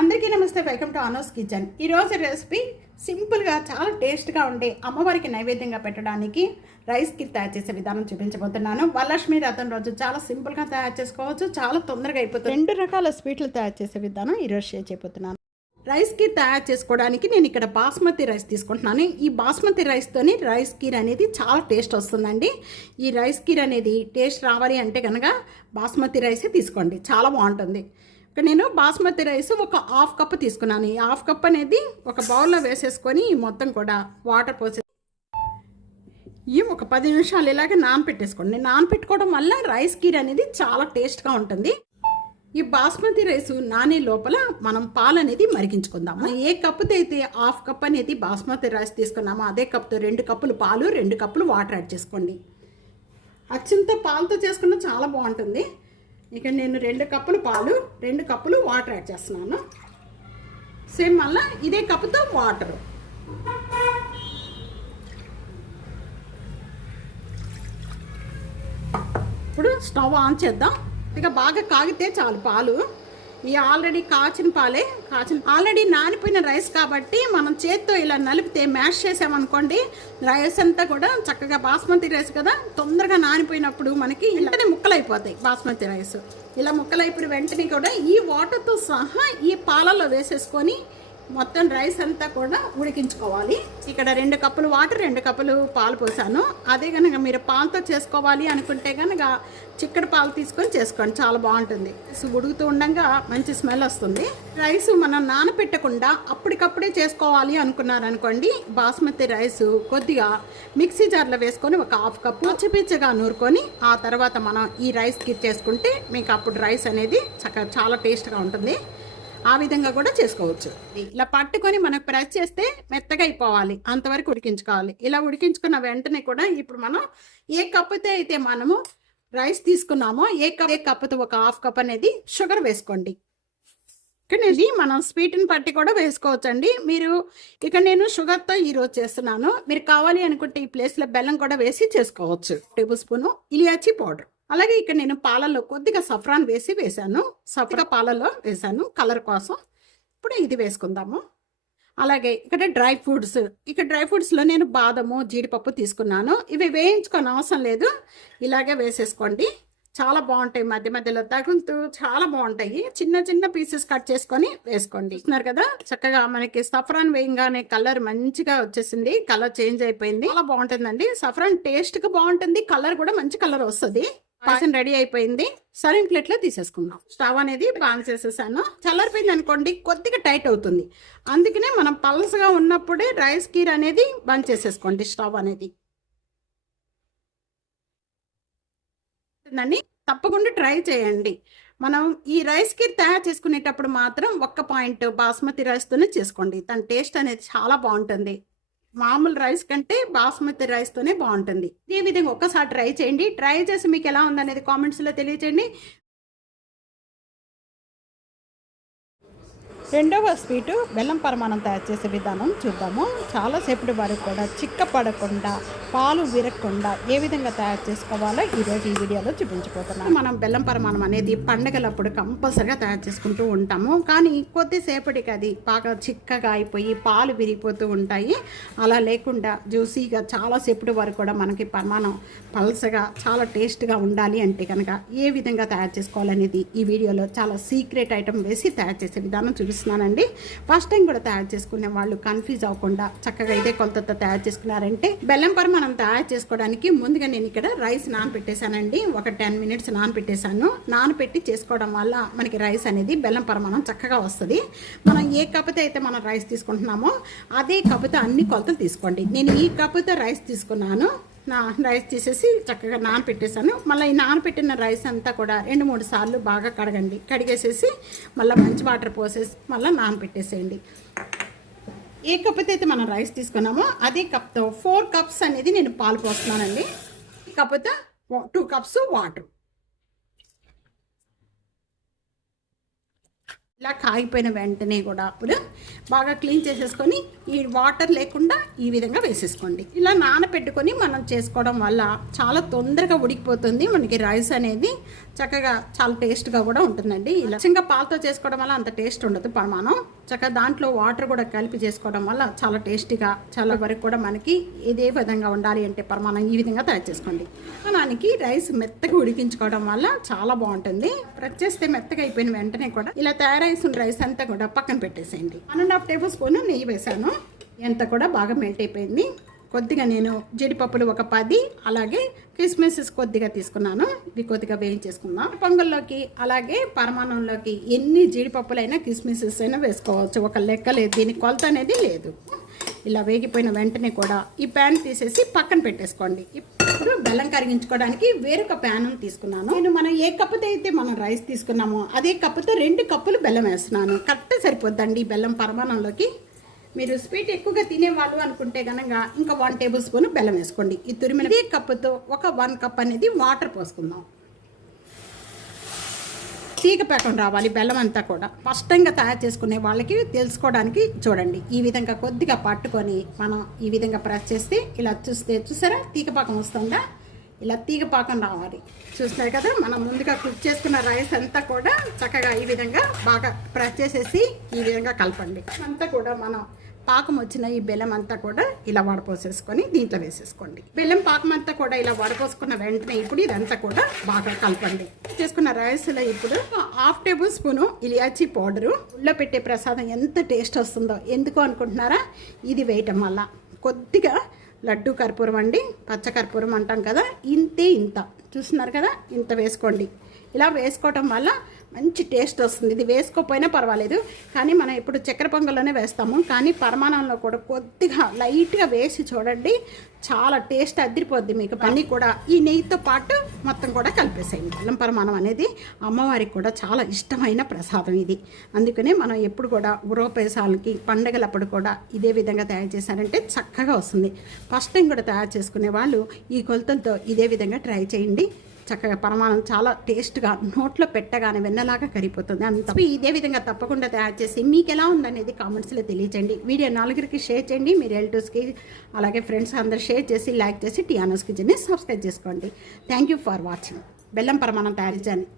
అందరికీ నమస్తే. Welcome to అనోస్ కిచెన్. ఈరోజు రెసిపీ సింపుల్గా చాలా టేస్ట్గా ఉండే అమ్మవారికి నైవేద్యంగా పెట్టడానికి రైస్ కీర్ తయారు చేసే విధానం చూపించబోతున్నాను. వరలక్ష్మి వ్రతం రోజు చాలా సింపుల్గా తయారు చేసుకోవచ్చు, చాలా తొందరగా అయిపోతుంది. 2 రకాల స్వీట్లు తయారు చేసే విధానం ఈరోజు షేర్ చేయబోతున్నాను. రైస్ కీర్ తయారు చేసుకోవడానికి నేను ఇక్కడ బాస్మతి రైస్ తీసుకుంటున్నాను. ఈ బాస్మతి రైస్తోని రైస్ కీర్ అనేది చాలా టేస్ట్ వస్తుందండి. ఈ రైస్ కీర్ అనేది టేస్ట్ రావాలి అంటే కనుక బాస్మతి రైసే తీసుకోండి, చాలా బాగుంటుంది. ఇక్కడ నేను బాస్మతి రైస్ ఒక హాఫ్ కప్ తీసుకున్నాను. ఈ హాఫ్ కప్ అనేది ఒక బౌల్లో వేసేసుకొని మొత్తం కూడా వాటర్ పోసి ఒక 10 నిమిషాలు ఇలాగే నానపెట్టేసుకోండి. నానపెట్టుకోవడం వల్ల రైస్ కీర్ అనేది చాలా టేస్ట్గా ఉంటుంది. ఈ బాస్మతి రైస్ నానే లోపల మనం పాలు అనేది మరిగించుకుందాము. ఏ కప్పుతో అయితే హాఫ్ కప్ అనేది బాస్మతి రైస్ తీసుకున్నామో అదే కప్తో 2 కప్పులు పాలు, 2 కప్పులు వాటర్ యాడ్ చేసుకోండి. అచ్చంతో పాలతో చేసుకున్న చాలా బాగుంటుంది. ఇక నేను 2 కప్పులు పాలు, 2 కప్పులు వాటర్ యాడ్ చేస్తున్నాను. సేమ్ మళ్ళీ ఇదే కప్పుతో వాటర్. ఇప్పుడు స్టవ్ ఆన్ చేద్దాం. ఇక బాగా కాగితే చాలు పాలు. ఈ ఆల్రెడీ ఆల్రెడీ నానిపోయిన రైస్ కాబట్టి మనం చేత్తో ఇలా నలిపితే మ్యాష్ చేసామనుకోండి, రైస్ అంతా కూడా చక్కగా బాస్మతి రైస్ కదా, తొందరగా నానిపోయినప్పుడు మనకి ఇలానే ముక్కలైపోతాయి. బాస్మతి రైస్ ఇలా ముక్కలైపోయిన వెంటనే కూడా ఈ వాటర్తో సహా ఈ పాలలో వేసేసుకొని మొత్తం రైస్ అంతా కూడా ఉడికించుకోవాలి. ఇక్కడ 2 కప్పులు వాటర్, 2 కప్పులు పాలు పోసాను. అదే కనుక మీరు పాలతో చేసుకోవాలి అనుకుంటే కనుక చిక్కటి పాలు తీసుకొని చేసుకోండి, చాలా బాగుంటుంది. ఉడుకుతూ ఉండగా మంచి స్మెల్ వస్తుంది. రైస్ మనం నానపెట్టకుండా అప్పటికప్పుడే చేసుకోవాలి అనుకున్నారనుకోండి, బాస్మతి రైస్ కొద్దిగా మిక్సీ జార్లో వేసుకొని ఒక హాఫ్ కప్పు పిచ్చపిచ్చగా నూరుకొని ఆ తర్వాత మనం ఈ రైస్ కిట్ చేసుకుంటే మీకు అప్పుడు రైస్ అనేది చక్కగా చాలా టేస్ట్గా ఉంటుంది. ఆ విధంగా కూడా చేసుకోవచ్చు. ఇలా పట్టుకొని మనకు ప్రెస్ చేస్తే మెత్తగా అయిపోవాలి, అంతవరకు ఉడికించుకోవాలి. ఇలా ఉడికించుకున్న వెంటనే కూడా ఇప్పుడు మనం ఏ కప్పుతో అయితే మనము రైస్ తీసుకున్నామో ఏ కప్పుతో ఒక హాఫ్ కప్ అనేది షుగర్ వేసుకోండి. ఇది మనం స్వీట్ని పట్టి కూడా వేసుకోవచ్చండి. నేను షుగర్తో ఈరోజు చేస్తున్నాను. మీరు కావాలి అనుకుంటే ఈ ప్లేస్లో బెల్లం కూడా వేసి చేసుకోవచ్చు. 1 టేబుల్ స్పూను ఇలాచీ పౌడర్. అలాగే ఇక్కడ నేను పాలల్లో కొద్దిగా సఫ్రాన్ వేసాను. పాలలో వేసాను కలర్ కోసం. ఇప్పుడు ఇది వేసుకుందాము. అలాగే ఇక్కడ డ్రై ఫ్రూట్స్లో నేను బాదము, జీడిపప్పు తీసుకున్నాను. ఇవి వేయించుకొని అవసరం లేదు, ఇలాగే వేసేసుకోండి. చాలా బాగుంటాయి, మధ్య మధ్యలో తగులుతూ చాలా బాగుంటాయి. చిన్న చిన్న పీసెస్ కట్ చేసుకొని వేసుకోండి. చూస్తున్నారు కదా, చక్కగా మనకి సఫ్రాన్ వేయంగానే కలర్ మంచిగా వచ్చేసింది, కలర్ చేంజ్ అయిపోయింది. చాలా బాగుంటుందండి. సఫ్రాన్ టేస్ట్గా బాగుంటుంది, కలర్ కూడా మంచి కలర్ వస్తుంది. పాయసం రెడీ అయిపోయింది. సర్వింగ్ ప్లేట్లో తీసేసుకుందాం. స్టవ్ అనేది బాన్ చేసేసాను. చల్లారిపోయింది అనుకోండి కొద్దిగా టైట్ అవుతుంది. అందుకనే మనం పల్సగా ఉన్నప్పుడే రైస్ కీర్ అనేది బంద్ చేసేసుకోండి. స్టవ్ అనేది తప్పకుండా ట్రై చేయండి. మనం ఈ రైస్ కీర్ తయారు చేసుకునేటప్పుడు మాత్రం 1 పాయింట్ బాస్మతి రైస్తోనే చేసుకోండి. దాని టేస్ట్ అనేది చాలా బాగుంటుంది. మామూలు రైస్ కంటే బాస్మతి రైస్తోనే బాగుంటుంది. ఈ విధంగా ఒక్కసారి ట్రై చేయండి. ట్రై చేసి మీకు ఎలా ఉందనేది కామెంట్స్లో తెలియచేయండి. రెండవ స్వీటు బెల్లం పరమాణం తయారు చేసే విధానం చూద్దాము. చాలాసేపటి వరకు కూడా చిక్కపడకుండా, పాలు విరగకుండా ఏ విధంగా తయారు చేసుకోవాలో ఈరోజు ఈ వీడియోలో చూపించబోతున్నాం. మనం బెల్లం పరమాణం అనేది పండగలప్పుడు కంపల్సరిగా తయారు చేసుకుంటూ ఉంటాము. కానీ కొద్దిసేపటికి అది బాగా చిక్కగా అయిపోయి పాలు విరిగిపోతూ ఉంటాయి. అలా లేకుండా జ్యూసీగా చాలాసేపటి వరకు కూడా మనకి పరమాణం పల్సగా చాలా టేస్ట్గా ఉండాలి అంటే కనుక ఏ విధంగా తయారు చేసుకోవాలనేది ఈ వీడియోలో చాలా సీక్రెట్ ఐటమ్ వేసి తయారు చేసే విధానం చూపిస్తున్నానండి. ఫస్ట్ టైం కూడా తయారు చేసుకునే వాళ్ళు కన్ఫ్యూజ్ అవ్వకుండా చక్కగా ఇదే కొలతతో తయారు చేసుకున్నారంటే బెల్లం పరమాణం తయారు చేసుకోవడానికి ముందుగా నేను ఇక్కడ రైస్ నానపెట్టేశానండి. ఒక 10 మినిట్స్ నానపెట్టేశాను. నానపెట్టి చేసుకోవడం వల్ల మనకి రైస్ అనేది బెల్లం పరమాణం చక్కగా వస్తుంది. మనం ఏ కప్పుతో అయితే మనం రైస్ తీసుకుంటున్నామో అదే కప్పుతో అన్ని కొలతలు తీసుకోండి. నేను ఈ కప్పుతో రైస్ తీసుకున్నాను. రైస్ తీసేసి చక్కగా నానపెట్టేసాను. మళ్ళీ ఈ నానపెట్టిన రైస్ అంతా కూడా 2-3 సార్లు బాగా కడగండి. కడిగేసేసి మళ్ళీ మంచి వాటర్ పోసేసి మళ్ళీ నానపెట్టేసేయండి. ఏ కప్పుతో అయితే మనం రైస్ తీసుకున్నామో అదే కప్తో 4 కప్స్ అనేది నేను పాలు పోస్తున్నానండి. కప్పుతో 2 కప్స్ వాటర్. ఇలా కాగిపోయిన వెంటనే కూడా ఇప్పుడు బాగా క్లీన్ చేసేసుకొని ఈ వాటర్ లేకుండా ఈ విధంగా వేసేసుకోండి. ఇలా నానబెట్టుకొని మనం చేసుకోవడం వల్ల చాలా తొందరగా ఉడికిపోతుంది. మనకి రైస్ అనేది చక్కగా చాలా టేస్ట్గా కూడా ఉంటుందండి. ఇలా చిన్నగా పాలతో చేసుకోవడం వల్ల అంత టేస్ట్ ఉండదు. మనం చక్కగా దాంట్లో వాటర్ కూడా కలిపి చేసుకోవడం వల్ల చాలా టేస్టీగా చాలా వరకు కూడా మనకి ఇదే విధంగా ఉండాలి అంటే మనం ఈ విధంగా తయారు చేసుకోండి. మనకి రైస్ మెత్తగా ఉడికించుకోవడం వల్ల చాలా బాగుంటుంది. ప్రెస్ చేస్తే మెత్తగా అయిపోయిన వెంటనే కూడా ఇలా తయారైన రైస్ అంతా కూడా పక్కన పెట్టేసేయండి. 1.5 టేబుల్ స్పూన్ నెయ్యి వేసాను. ఎంత కూడా బాగా మెల్ట్ అయిపోయింది. కొద్దిగా నేను జీడిపప్పులు ఒక 10 అలాగే కిస్మిసెస్ కొద్దిగా తీసుకున్నాను. ఇవి కొద్దిగా వేయించేసుకుందాం. పొంగల్లోకి అలాగే పరమాన్నంలోకి ఎన్ని జీడిపప్పులైనా కిస్మిసెస్ అయినా వేసుకోవచ్చు. ఒక లెక్క లేదు, దీని కొలత అనేది లేదు. ఇలా వేగిపోయిన వెంటనే కూడా ఈ ప్యాన్ తీసేసి పక్కన పెట్టేసుకోండి. ఇప్పుడు బెల్లం కరిగించుకోవడానికి వేరొక ప్యాన్ తీసుకున్నాను. నేను మనం ఏ కప్పుతో అయితే మనం రైస్ తీసుకున్నామో అదే కప్పుతో 2 కప్పులు బెల్లం వేస్తున్నాను. కరెక్ట్ సరిపోద్దండి బెల్లం పరమాన్నంలోకి. మీరు స్వీట్ ఎక్కువగా తినేవాళ్ళు అనుకుంటే కనుక ఇంకా 1 టేబుల్ స్పూన్ బెల్లం వేసుకోండి. ఈ తురిమిన ఇదే కప్పుతో ఒక 1 కప్ అనేది వాటర్ పోసుకుందాం. తీగ పాకం రావాలి బెల్లం అంతా కూడా. స్పష్టంగా తయారు చేసుకునే వాళ్ళకి తెలుసుకోవడానికి చూడండి. ఈ విధంగా కొద్దిగా పట్టుకొని మనం ఈ విధంగా ప్రెస్ చేస్తే ఇలా చూసారా తీగ పాకం వస్తుందా? ఇలా తీగ పాకం రావాలి. చూస్తారు కదా, మనం ముందుగా కుక్ చేసుకున్న రైస్ అంతా కూడా చక్కగా ఈ విధంగా బాగా ప్రెస్ చేసేసి ఈ విధంగా కలపండి. అంతా కూడా మనం పాకం వచ్చిన ఈ బెల్లం అంతా కూడా ఇలా వడపోసేసుకొని దీంట్లో వేసేసుకోండి. బెల్లం పాకం అంతా కూడా ఇలా వడపోసుకున్న వెంటనే ఇప్పుడు ఇదంతా కూడా బాగా కలపండి. చేసుకున్న రైస్లో ఇప్పుడు 1/2 టేబుల్ స్పూను ఇలాచీ పౌడరు. ఉల్లో పెట్టే ప్రసాదం ఎంత టేస్ట్ వస్తుందో ఎందుకు అనుకుంటున్నారా? ఇది వేయటం వల్ల కొద్దిగా లడ్డు కర్పూరం అండి, పచ్చ కర్పూరం అంటాం కదా, ఇంత చూస్తున్నారు కదా, ఇంత వేసుకోండి. ఇలా వేసుకోవటం వల్ల మంచి టేస్ట్ వస్తుంది. ఇది వేసుకోకపోయినా పర్వాలేదు, కానీ మనం ఇప్పుడు చక్కెర పొంగల్లోనే వేస్తాము. కానీ పరమాన్నంలో కూడా కొద్దిగా లైట్గా వేసి చూడండి, చాలా టేస్ట్ అదిరిపోద్ది మీకు. అన్నీ కూడా ఈ నెయ్యితో పాటు మొత్తం కూడా కలిపేసేయండి. బెల్లం పరమాన్నం అనేది అమ్మవారికి కూడా చాలా ఇష్టమైన ప్రసాదం ఇది. అందుకనే మనం ఎప్పుడు కూడా గృహప్రవేశాలకి పండగలప్పుడు కూడా ఇదే విధంగా తయారు చేశారంటే చక్కగా వస్తుంది. ఫస్ట్ టైం కూడా తయారు చేసుకునే వాళ్ళు ఈ కొలతలతో ఇదే విధంగా ట్రై చేయండి. చక్కగా పరమాన్నం చాలా టేస్ట్గా నోట్లో పెట్టగానే వెన్నలాగా కరిగిపోతుంది. అంత ఇదే విధంగా తప్పకుండా తయారు చేసి మీకు ఎలా ఉందనేది కామెంట్స్లో తెలియచేయండి. వీడియో 4కి షేర్ చేయండి. మీ రిలేటివ్స్కి అలాగే ఫ్రెండ్స్ అందరూ షేర్ చేసి లైక్ చేసి టియానోస్ కిచెన్ని సబ్స్క్రైబ్ చేసుకోండి. Thank you for watching. బెల్లం పరమాన్నం తయారు చేయండి.